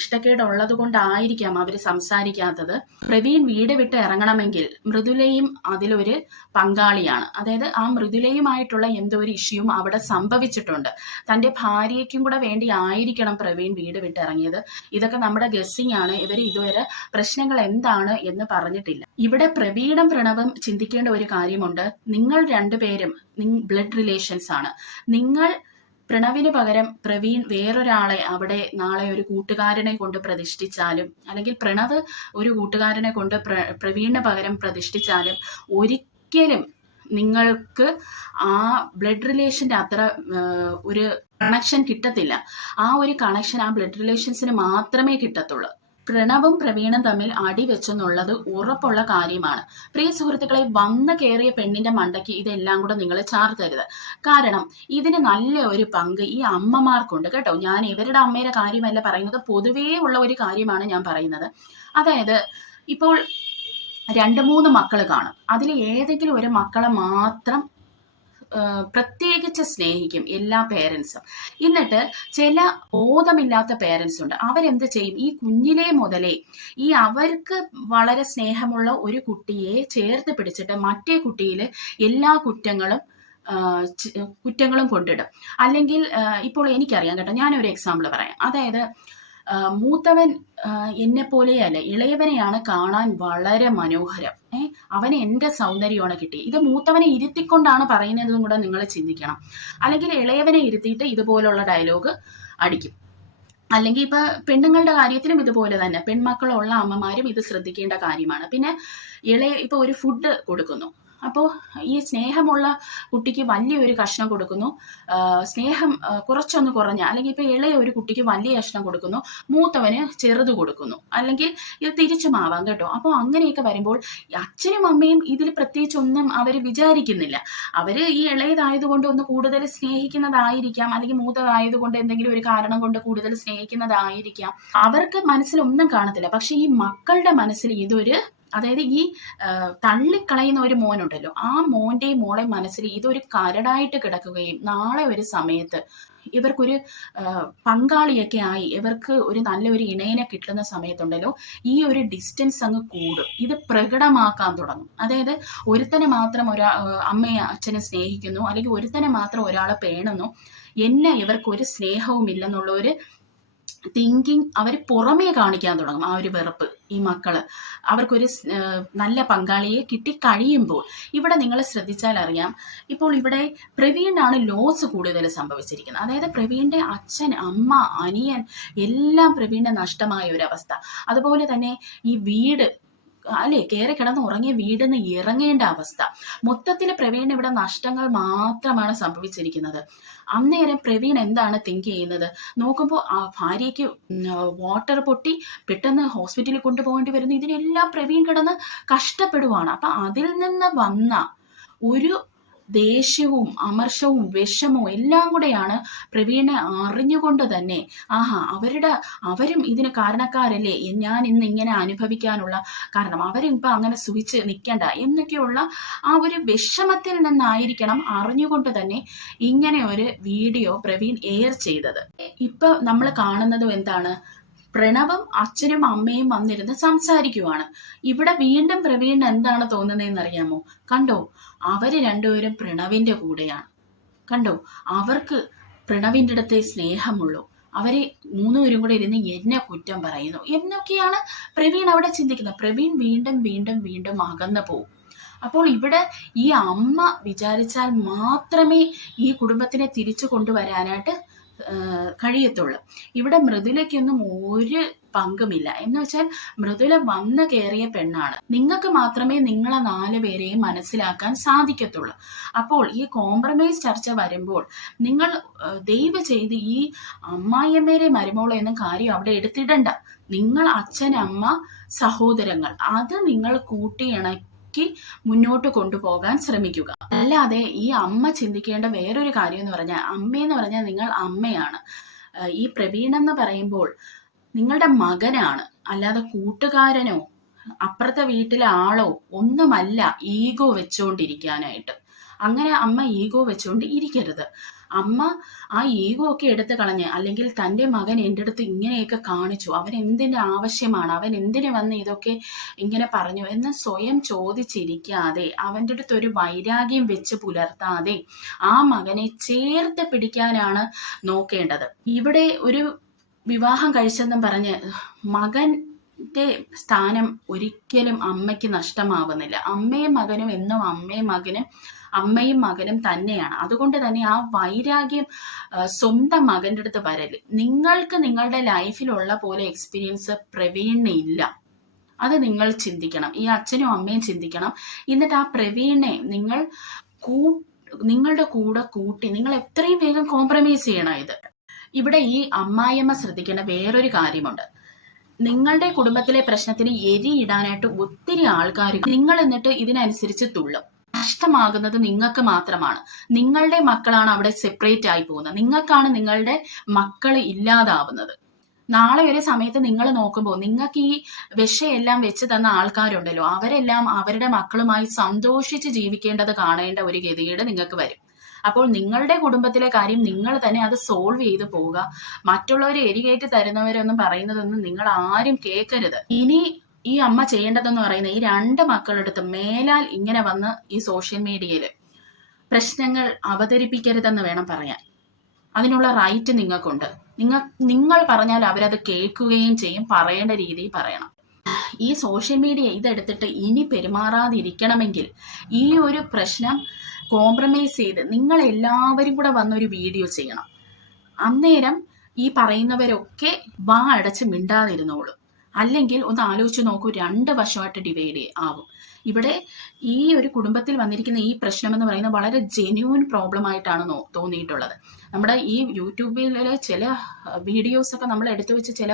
ഇഷ്ടക്കേടുള്ളത് കൊണ്ടായിരിക്കാം അവർ സംസാരിക്കാത്തത്. പ്രവീൺ വീട് വിട്ട് ഇറങ്ങണമെങ്കിൽ മൃദുലയും അതിലൊരു പങ്കാളിയാണ്. അതായത് ആ മൃദുലയുമായിട്ടുള്ള എന്തോ ഒരു ഇഷ്യൂവും അവിടെ സംഭവിച്ചിട്ടുണ്ട്. തന്റെ ഭാര്യയ്ക്കും കൂടെ വേണ്ടി ആയിരിക്കണം പ്രവീൺ വീട് വിട്ടിറങ്ങിയത്. ഇതൊക്കെ നമ്മുടെ ഗസ്സിംഗ് ആണ്. ഇവർ ഇതുവരെ പ്രശ്നങ്ങൾ എന്താണ് എന്ന് പറഞ്ഞിട്ടില്ല. ഇവിടെ പ്രവീണും പ്രണവും ചിന്തിക്കേണ്ട ഒരു കാര്യമുണ്ട്. നിങ്ങൾ രണ്ടുപേരും ബ്ലഡ് റിലേഷൻസ് ആണ്. നിങ്ങൾ പ്രണവിന് പകരം പ്രവീൺ വേറൊരാളെ അവിടെ നാളെ ഒരു കൂട്ടുകാരനെ കൊണ്ട് പ്രതിഷ്ഠിച്ചാലും, അല്ലെങ്കിൽ പ്രണവ് ഒരു കൂട്ടുകാരനെ കൊണ്ട് പ്രവീണിന് പകരം പ്രതിഷ്ഠിച്ചാലും ഒരിക്കലും നിങ്ങൾക്ക് ആ ബ്ലഡ് റിലേഷൻ്റെ അത്ര ഒരു കണക്ഷൻ കിട്ടത്തില്ല. ആ ഒരു കണക്ഷൻ ആ ബ്ലഡ് റിലേഷൻസിന് മാത്രമേ കിട്ടത്തുള്ളൂ. പ്രണവും പ്രവീണും തമ്മിൽ അടി വെച്ചെന്നുള്ളത് ഉറപ്പുള്ള കാര്യമാണ്. പ്രിയ സുഹൃത്തുക്കളെ, വന്ന് കയറിയ പെണ്ണിന്റെ മണ്ടയ്ക്ക് ഇതെല്ലാം കൂടെ നിങ്ങൾ ചാർത്തരുത്. കാരണം ഇതിന് നല്ല ഒരു പങ്ക് ഈ അമ്മമാർക്കുണ്ട് കേട്ടോ. ഞാൻ ഇവരുടെ അമ്മയുടെ കാര്യമല്ല പറയുന്നത്, പൊതുവേ ഉള്ള ഒരു കാര്യമാണ് ഞാൻ പറയുന്നത്. അതായത് ഇപ്പോൾ 2-3 മക്കൾ കാണും. അതിൽ ഏതെങ്കിലും ഒരു മക്കളെ മാത്രം പ്രത്യേകിച്ച് സ്നേഹിക്കും എല്ലാ പേരൻസും. എന്നിട്ട് ചില ബോധമില്ലാത്ത പേരൻസ് ഉണ്ട്. അവരെന്ത് ചെയ്യും? ഈ കുഞ്ഞിലെ മുതലേ ഈ അവർക്ക് വളരെ സ്നേഹമുള്ള ഒരു കുട്ടിയെ ചേർത്ത് പിടിച്ചിട്ട് മറ്റേ കുട്ടിയിൽ എല്ലാ കുറ്റങ്ങളും കൊണ്ടിടും. അല്ലെങ്കിൽ ഇപ്പോൾ എനിക്കറിയാം കേട്ടോ, ഞാനൊരു എക്സാമ്പിൾ പറയാം. അതായത് മൂത്തവൻ എന്നെ പോലെയല്ല, ഇളയവനെയാണ് കാണാൻ വളരെ മനോഹരം. അവന് എൻ്റെ സൗന്ദര്യമാണ് കിട്ടി. ഇത് മൂത്തവനെ ഇരുത്തിക്കൊണ്ടാണ് പറയുന്നതെന്നും കൂടെ നിങ്ങൾ ചിന്തിക്കണം. അല്ലെങ്കിൽ ഇളയവനെ ഇരുത്തിയിട്ട് ഇതുപോലുള്ള ഡയലോഗ് അടിക്കും. അല്ലെങ്കിൽ ഇപ്പൊ പെണ്ണുങ്ങളുടെ കാര്യത്തിലും ഇതുപോലെ തന്നെ, പെൺമക്കളുള്ള അമ്മമാരും ഇത് ശ്രദ്ധിക്കേണ്ട കാര്യമാണ്. പിന്നെ ഇപ്പൊ ഒരു ഫുഡ് കൊടുക്കുന്നു, അപ്പോൾ ഈ സ്നേഹമുള്ള കുട്ടിക്ക് വലിയൊരു കഷ്ണം കൊടുക്കുന്നു, സ്നേഹം കുറച്ചൊന്ന് കുറഞ്ഞ, അല്ലെങ്കിൽ ഇപ്പോൾ ഇളയ ഒരു കുട്ടിക്ക് വലിയ കഷ്ണം കൊടുക്കുന്നു, മൂത്തവന് ചെറുത് കൊടുക്കുന്നു, അല്ലെങ്കിൽ ഇത് തിരിച്ചുമാവാം കേട്ടോ. അപ്പോൾ അങ്ങനെയൊക്കെ വരുമ്പോൾ അച്ഛനും അമ്മയും ഇതിൽ പ്രത്യേകിച്ചൊന്നും അവർ വിചാരിക്കുന്നില്ല. അവർ ഈ ഇളയതായതുകൊണ്ട് ഒന്ന് കൂടുതൽ സ്നേഹിക്കുന്നതായിരിക്കാം, അല്ലെങ്കിൽ മൂത്തതായതുകൊണ്ട് എന്തെങ്കിലും ഒരു കാരണം കൊണ്ട് കൂടുതൽ സ്നേഹിക്കുന്നതായിരിക്കാം. അവർക്ക് മനസ്സിലൊന്നും കാണത്തില്ല. പക്ഷെ ഈ മക്കളുടെ മനസ്സിൽ ഇതൊരു, അതായത് ഈ തള്ളിക്കളയുന്ന ഒരു മോനുണ്ടല്ലോ, ആ മോൻ്റെയും മോളെ മനസ്സിൽ ഇതൊരു കരടായിട്ട് കിടക്കുകയും നാളെ ഒരു സമയത്ത് ഇവർക്കൊരു പങ്കാളിയൊക്കെ ആയി ഇവർക്ക് ഒരു നല്ലൊരു ഇണയനെ കിട്ടുന്ന സമയത്തുണ്ടല്ലോ, ഈ ഒരു ഡിസ്റ്റൻസ് അങ്ങ് കൂടും. ഇത് പ്രകടമാക്കാൻ തുടങ്ങും. അതായത് ഒരുത്തനെ മാത്രം അമ്മയെ അച്ഛനെ സ്നേഹിക്കുന്നു, അല്ലെങ്കിൽ ഒരുത്തനെ മാത്രം ഒരാളെ പേണുന്നു, എന്നെ ഇവർക്കൊരു സ്നേഹവും ഇല്ലെന്നുള്ള ഒരു തിങ്കിങ് അവർ പുറമേ കാണിക്കാൻ തുടങ്ങും. ആ ഒരു വെറുപ്പ് ഈ മക്കള് അവർക്കൊരു നല്ല പങ്കാളിയെ കിട്ടിക്കഴിയുമ്പോൾ, ഇവിടെ നിങ്ങൾ ശ്രദ്ധിച്ചാൽ അറിയാം, ഇപ്പോൾ ഇവിടെ പ്രവീണിനാണ് ലോസ് കൂടുതൽ സംഭവിച്ചിരിക്കുന്നത്. അതായത് പ്രവീണിന്റെ അച്ഛൻ, അമ്മ, അനിയൻ എല്ലാം പ്രവീണിന് നഷ്ടമായ ഒരു അവസ്ഥ. അതുപോലെ തന്നെ ഈ വീട്, അല്ലെ, കയറി കിടന്ന് ഉറങ്ങിയ വീടിന്ന് ഇറങ്ങേണ്ട അവസ്ഥ. മൊത്തത്തിൽ പ്രവീൺ ഇവിടെ നഷ്ടങ്ങൾ മാത്രമാണ് സംഭവിച്ചിരിക്കുന്നത്. അന്നേരം പ്രവീൺ എന്താണ് തിങ്ക് ചെയ്യുന്നത്? നോക്കുമ്പോൾ ആ ഭാര്യയ്ക്ക് വാട്ടർ പൊട്ടി പെട്ടെന്ന് ഹോസ്പിറ്റലിൽ കൊണ്ടുപോകേണ്ടി വരുന്നു. ഇതിനെല്ലാം പ്രവീൺ കിടന്ന് കഷ്ടപ്പെടുവാണ്. അപ്പൊ അതിൽ നിന്ന് വന്ന ഒരു ദേഷ്യവും അമർഷവും വിഷമവും എല്ലാം കൂടെയാണ് പ്രവീണെ അറിഞ്ഞുകൊണ്ട് തന്നെ അവരും ഇതിന് കാരണക്കാരല്ലേ, ഞാൻ ഇന്ന് ഇങ്ങനെ അനുഭവിക്കാനുള്ള കാരണം, അവരും ഇപ്പൊ അങ്ങനെ സുഖിച്ച് നിൽക്കണ്ട എന്നൊക്കെയുള്ള ആ ഒരു വിഷമത്തിൽ നിന്നായിരിക്കണം അറിഞ്ഞുകൊണ്ട് തന്നെ ഇങ്ങനെ ഒരു വീഡിയോ പ്രവീൺ എയർ ചെയ്തത്. ഇപ്പൊ നമ്മൾ കാണുന്നതും എന്താണ്? പ്രണവും അച്ഛനും അമ്മയും വന്നിരുന്ന് സംസാരിക്കുവാണ്. ഇവിടെ വീണ്ടും പ്രവീണിന് എന്താണ് തോന്നുന്നതെന്ന് അറിയാമോ? കണ്ടോ, അവര് രണ്ടുപേരും പ്രണവിന്റെ കൂടെയാണ്. കണ്ടോ, അവർക്ക് പ്രണവിന്റെ അടുത്തേ സ്നേഹമുള്ളൂ. അവരെ 3 പേരും കൂടെ ഇരുന്ന് എന്നെ കുറ്റം പറയുന്നു എന്നൊക്കെയാണ് പ്രവീൺ അവിടെ ചിന്തിക്കുന്നത്. പ്രവീൺ വീണ്ടും വീണ്ടും വീണ്ടും അകന്നു പോകും. അപ്പോൾ ഇവിടെ ഈ അമ്മ വിചാരിച്ചാൽ മാത്രമേ ഈ കുടുംബത്തിനെ തിരിച്ചു കൊണ്ടുവരാനായിട്ട് കഴിയത്തുള്ളൂ. ഇവിടെ മൃദുലയ്ക്കൊന്നും ഒരു പങ്കുമില്ല. എന്ന് വെച്ചാൽ മൃദുല വന്ന് കയറിയ പെണ്ണാണ്. നിങ്ങൾക്ക് മാത്രമേ നിങ്ങളെ 4 പേരെയും മനസ്സിലാക്കാൻ സാധിക്കത്തുള്ളൂ. അപ്പോൾ ഈ കോംപ്രമൈസ് ചർച്ച വരുമ്പോൾ നിങ്ങൾ ദയവ് ചെയ്ത് ഈ അമ്മായിയമ്മേരെ മരുമോളെ എന്ന കാര്യം അവിടെ എടുത്തിടണ്ട. നിങ്ങൾ അച്ഛൻ, അമ്മ, സഹോദരങ്ങൾ അത് നിങ്ങൾ കൂട്ടിയിണക്കി മുന്നോട്ട് കൊണ്ടുപോകാൻ ശ്രമിക്കുക. അല്ലാതെ ഈ അമ്മ ചിന്തിക്കേണ്ട വേറൊരു കാര്യം എന്ന് പറഞ്ഞാൽ, അമ്മയെന്ന് പറഞ്ഞാൽ നിങ്ങൾ അമ്മയാണ്. ഈ പ്രവീൺ എന്ന് പറയുമ്പോൾ നിങ്ങളുടെ മകനാണ്, അല്ലാതെ കൂട്ടുകാരനോ അപ്പുറത്തെ വീട്ടിലെ ആളോ ഒന്നുമല്ല ഈഗോ വെച്ചുകൊണ്ടിരിക്കാനായിട്ട്. അങ്ങനെ അമ്മ ഈഗോ വെച്ചുകൊണ്ട് ഇരിക്കരുത്. അമ്മ ആ ഈഗോ ഒക്കെ എടുത്തു കളഞ്ഞ്, അല്ലെങ്കിൽ തൻ്റെ മകൻ എൻ്റെ അടുത്ത് ഇങ്ങനെയൊക്കെ കാണിച്ചു, അവൻ എന്തിൻ്റെ ആവശ്യമാണ്, അവൻ എന്തിനു വന്ന് ഇതൊക്കെ ഇങ്ങനെ പറഞ്ഞു എന്ന് സ്വയം ചോദിച്ചിരിക്കാതെ, അവൻ്റെ അടുത്ത് ഒരു വൈരാഗ്യം വെച്ച് പുലർത്താതെ ആ മകനെ ചേർത്ത് പിടിക്കാനാണ് നോക്കേണ്ടത്. ഇവിടെ ഒരു വിവാഹം കഴിച്ചെന്നും പറഞ്ഞ് മകന്റെ സ്ഥാനം ഒരിക്കലും അമ്മയ്ക്ക് നഷ്ടമാവുന്നില്ല. അമ്മയും മകനും എന്നും അമ്മയും മകനും അമ്മയും മകനും തന്നെയാണ്. അതുകൊണ്ട് തന്നെ ആ വൈരാഗ്യം സ്വന്തം മകന്റെ അടുത്ത് വരല്. നിങ്ങൾക്ക് നിങ്ങളുടെ ലൈഫിലുള്ള പോലെ എക്സ്പീരിയൻസ് പ്രവീണിന് ഇല്ല. അത് നിങ്ങൾ ചിന്തിക്കണം, ഈ അച്ഛനും അമ്മയും ചിന്തിക്കണം. എന്നിട്ട് ആ പ്രവീണിനെ നിങ്ങളുടെ കൂടെ കൂട്ടി നിങ്ങൾ എത്രയും വേഗം കോംപ്രമൈസ് ചെയ്യണം. ഇവിടെ ഈ അമ്മായിയമ്മ ശ്രദ്ധിക്കേണ്ട വേറൊരു കാര്യമുണ്ട്. നിങ്ങളുടെ കുടുംബത്തിലെ പ്രശ്നത്തിന് എരിയിടാനായിട്ട് ഒത്തിരി ആൾക്കാർ, നിങ്ങൾ എന്നിട്ട് ഇതിനനുസരിച്ച് തുള്ളും. നഷ്ടമാകുന്നത് നിങ്ങൾക്ക് മാത്രമാണ്. നിങ്ങളുടെ മക്കളാണ് അവിടെ സെപ്പറേറ്റ് ആയി പോകുന്നത്. നിങ്ങൾക്കാണ് നിങ്ങളുടെ മക്കൾ ഇല്ലാതാവുന്നത്. നാളെ ഒരു സമയത്ത് നിങ്ങൾ നോക്കുമ്പോൾ നിങ്ങൾക്ക് ഈ വിഷയെല്ലാം വെച്ച് തന്ന ആൾക്കാരുണ്ടല്ലോ, അവരെല്ലാം അവരുടെ മക്കളുമായി സന്തോഷിച്ച് ജീവിക്കേണ്ടത് കാണേണ്ട ഒരു ഗതികേട് നിങ്ങൾക്ക് വരും. അപ്പോൾ നിങ്ങളുടെ കുടുംബത്തിലെ കാര്യം നിങ്ങൾ തന്നെ അത് സോൾവ് ചെയ്ത് പോവുക. മറ്റുള്ളവർ എരികേറ്റ് തരുന്നവരൊന്നും പറയുന്നതൊന്നും നിങ്ങൾ ആരും കേൾക്കരുത്. ഇനി ഈ അമ്മ ചെയ്യേണ്ടതെന്ന് പറയുന്നത് ഈ 2 മക്കളെടുത്ത് മേലാൽ ഇങ്ങനെ വന്ന് ഈ സോഷ്യൽ മീഡിയയിൽ പ്രശ്നങ്ങൾ അവതരിപ്പിക്കരുതെന്ന് വേണം പറയാൻ. അതിനുള്ള റൈറ്റ് നിങ്ങൾക്കുണ്ട്. നിങ്ങൾ പറഞ്ഞാൽ അവരത് കേൾക്കുകയും ചെയ്യും. പറയേണ്ട രീതിയിൽ പറയണം. ഈ സോഷ്യൽ മീഡിയ ഇതെടുത്തിട്ട് ഇനി പെരുമാറാതിരിക്കണമെങ്കിൽ ഈ ഒരു പ്രശ്നം കോംപ്രമൈസ് ചെയ്ത് നിങ്ങൾ എല്ലാവരും കൂടെ വന്നൊരു വീഡിയോ ചെയ്യണം. അന്നേരം ഈ പറയുന്നവരൊക്കെ വാ അടച്ച് മിണ്ടാതിരുന്നോളൂ. അല്ലെങ്കിൽ ഒന്ന് ആലോചിച്ച് നോക്കൂ, 2 വർഷമായിട്ട് ഡിവൈഡ് ആവും. ഇവിടെ ഈ ഒരു കുടുംബത്തിൽ വന്നിരിക്കുന്ന ഈ പ്രശ്നം എന്ന് പറയുന്നത് വളരെ ജെന്യൂൻ പ്രോബ്ലം ആയിട്ടാണ് തോന്നിയിട്ടുള്ളത്. നമ്മുടെ ഈ യൂട്യൂബിലെ ചില വീഡിയോസൊക്കെ നമ്മൾ എടുത്തു വെച്ച് ചില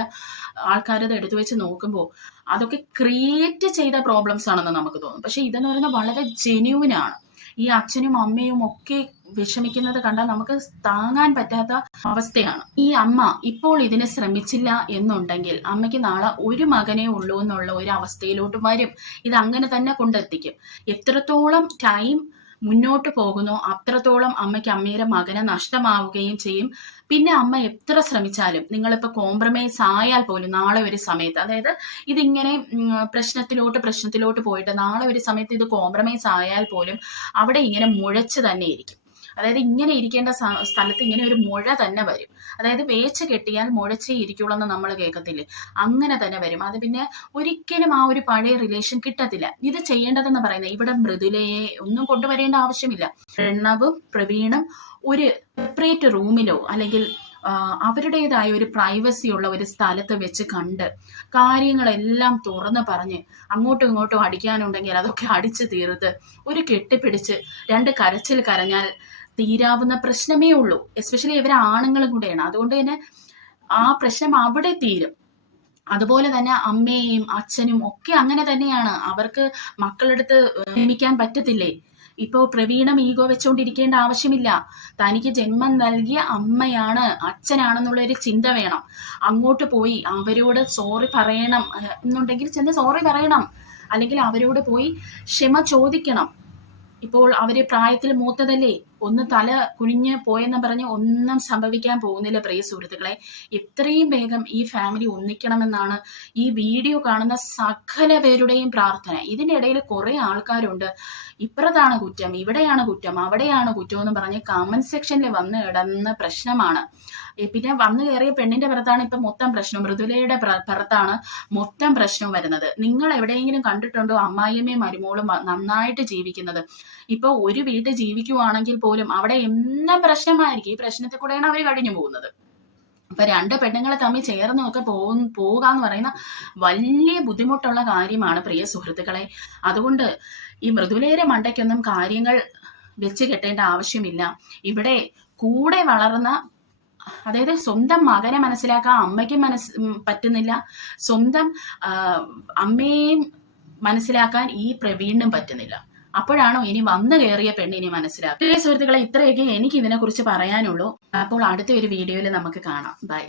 ആൾക്കാരത് എടുത്തു വെച്ച് നോക്കുമ്പോൾ അതൊക്കെ ക്രിയേറ്റ് ചെയ്ത പ്രോബ്ലംസ് ആണെന്ന് നമുക്ക് തോന്നും. പക്ഷെ ഇതെന്ന് പറയുന്നത് വളരെ ജെന്യൂനാണ്. ഈ അച്ഛനും അമ്മയും ഒക്കെ വിഷമിക്കുന്നത് കണ്ടാൽ നമുക്ക് താങ്ങാൻ പറ്റാത്ത അവസ്ഥയാണ്. ഈ അമ്മ ഇപ്പോൾ ഇതിന് ശ്രമിച്ചില്ല എന്നുണ്ടെങ്കിൽ അമ്മയ്ക്ക് നാളെ ഒരു മകനേ ഉള്ളൂ എന്നുള്ള ഒരു അവസ്ഥയിലോട്ട് വരും. ഇത് അങ്ങനെ തന്നെ കൊണ്ടെത്തിക്കും. എത്രത്തോളം ടൈം മുന്നോട്ട് പോകുന്നോ അത്രത്തോളം അമ്മയ്ക്ക് അമ്മയുടെ മകനെ നഷ്ടമാവുകയും ചെയ്യും. പിന്നെ അമ്മ എത്ര ശ്രമിച്ചാലും, നിങ്ങളിപ്പോൾ കോംപ്രമൈസ് ആയാൽ പോലും നാളെ ഒരു സമയത്ത്, അതായത് ഇതിങ്ങനെ പ്രശ്നത്തിലോട്ട് പോയിട്ട് നാളെ ഒരു സമയത്ത് ഇത് കോംപ്രമൈസ് ആയാൽ പോലും അവിടെ ഇങ്ങനെ മുഴച്ച് തന്നെ ഇരിക്കും. അതായത് ഇങ്ങനെ ഇരിക്കേണ്ട സ്ഥലത്ത് ഇങ്ങനെ ഒരു മുഴ തന്നെ വരും. അതായത് വേച്ച് കെട്ടിയാൽ മുഴച്ചേ ഇരിക്കുള്ളൂ എന്ന് നമ്മൾ കേൾക്കത്തില്ലേ, അങ്ങനെ തന്നെ വരും. അത് പിന്നെ ഒരിക്കലും ആ ഒരു പഴയ റിലേഷൻ കിട്ടത്തില്ല. ഇത് ചെയ്യേണ്ടതെന്ന് പറയുന്നത് ഇവിടെ മൃദുലയെ ഒന്നും കൊണ്ടുവരേണ്ട ആവശ്യമില്ല. പ്രണവും പ്രവീണും ഒരു സെപ്പറേറ്റ് റൂമിലോ അല്ലെങ്കിൽ അവരുടേതായ ഒരു പ്രൈവസി ഉള്ള ഒരു സ്ഥലത്ത് വെച്ച് കണ്ട് കാര്യങ്ങളെല്ലാം തുറന്ന് പറഞ്ഞ് അങ്ങോട്ടും ഇങ്ങോട്ടും അടിക്കാനുണ്ടെങ്കിൽ അതൊക്കെ അടിച്ച് തീർത്ത് ഒരു കെട്ടിപ്പിടിച്ച് 2 കരച്ചിൽ കരഞ്ഞാൽ തീരാവുന്ന പ്രശ്നമേ ഉള്ളൂ. എസ്പെഷ്യലി ഇവർ ആണുങ്ങളും കൂടെയാണ്. അതുകൊണ്ട് തന്നെ ആ പ്രശ്നം അവിടെ തീരും. അതുപോലെ തന്നെ അമ്മയും അച്ഛനും ഒക്കെ അങ്ങനെ തന്നെയാണ്. അവർക്ക് മക്കളെടുത്ത് നിയമിക്കാൻ പറ്റത്തില്ലേ? ഇപ്പോൾ പ്രവീണം ഈഗോ വെച്ചുകൊണ്ടിരിക്കേണ്ട ആവശ്യമില്ല. തനിക്ക് ജന്മം നൽകിയ അമ്മയാണ് അച്ഛനാണെന്നുള്ളൊരു ചിന്ത വേണം. അങ്ങോട്ട് പോയി അവരോട് സോറി പറയണം എന്നുണ്ടെങ്കിൽ ചെന്ന് സോറി പറയണം. അല്ലെങ്കിൽ അവരോട് പോയി ക്ഷമ ചോദിക്കണം. ഇപ്പോൾ അവര് പ്രായത്തിൽ മൂത്തതല്ലേ, ഒന്ന് തല കുനിഞ്ഞ് പോയെന്ന് പറഞ്ഞ് ഒന്നും സംഭവിക്കാൻ പോകുന്നില്ല പ്രിയ സുഹൃത്തുക്കളെ. എത്രയും വേഗം ഈ ഫാമിലി ഒന്നിക്കണമെന്നാണ് ഈ വീഡിയോ കാണുന്ന സകല പേരുടെയും പ്രാർത്ഥന. ഇതിൻ്റെ ഇടയിൽ കുറെ ആൾക്കാരുണ്ട് ഇപ്പുറത്താണ് കുറ്റം, ഇവിടെയാണ് കുറ്റം, അവിടെയാണ് കുറ്റം എന്ന് പറഞ്ഞ് കമന്റ് സെക്ഷനിൽ വന്ന് കിടന്ന പ്രശ്നമാണ്. പിന്നെ വന്നു കയറിയ പെണ്ണിന്റെ പുറത്താണ് ഇപ്പൊ മൊത്തം പ്രശ്നം, മൃദുലയുടെ പുറത്താണ് മൊത്തം പ്രശ്നവും വരുന്നത്. നിങ്ങൾ എവിടെയെങ്കിലും കണ്ടിട്ടുണ്ടോ അമ്മായിയമ്മയും മരുമോളും നന്നായിട്ട് ജീവിക്കുന്നത്? ഇപ്പൊ ഒരു വീട്ടിൽ ജീവിക്കുവാണെങ്കിൽ പോലും അവിടെ എന്നും പ്രശ്നമായിരിക്കും. ഈ പ്രശ്നത്തിൽ കൂടെയാണ് അവർ കഴിഞ്ഞു പോകുന്നത്. അപ്പൊ 2 പെണ്ണുങ്ങൾ തമ്മിൽ ചേർന്നൊക്കെ പോവുക എന്ന് പറയുന്ന വലിയ ബുദ്ധിമുട്ടുള്ള കാര്യമാണ് പ്രിയ സുഹൃത്തുക്കളെ. അതുകൊണ്ട് ഈ മൃദുലയുടെ മണ്ടയ്ക്കൊന്നും കാര്യങ്ങൾ വെച്ച് കെട്ടേണ്ട ആവശ്യമില്ല. ഇവിടെ കൂടെ വളർന്ന, അതായത് സ്വന്തം മകനെ മനസ്സിലാക്കാൻ അമ്മയ്ക്കും പറ്റുന്നില്ല, സ്വന്തം അമ്മയെയും മനസ്സിലാക്കാൻ ഈ പ്രവീണിനും പറ്റുന്നില്ല. അപ്പോഴാണോ ഇനി വന്നു കയറിയ പെണ്ണിനെ മനസ്സിലാക്കുക? സുഹൃത്തുക്കളെ, ഇത്രയൊക്കെ എനിക്ക് ഇതിനെ കുറിച്ച് പറയാനുള്ളൂ. അപ്പോൾ അടുത്ത ഒരു വീഡിയോയിൽ നമുക്ക് കാണാം. ബൈ.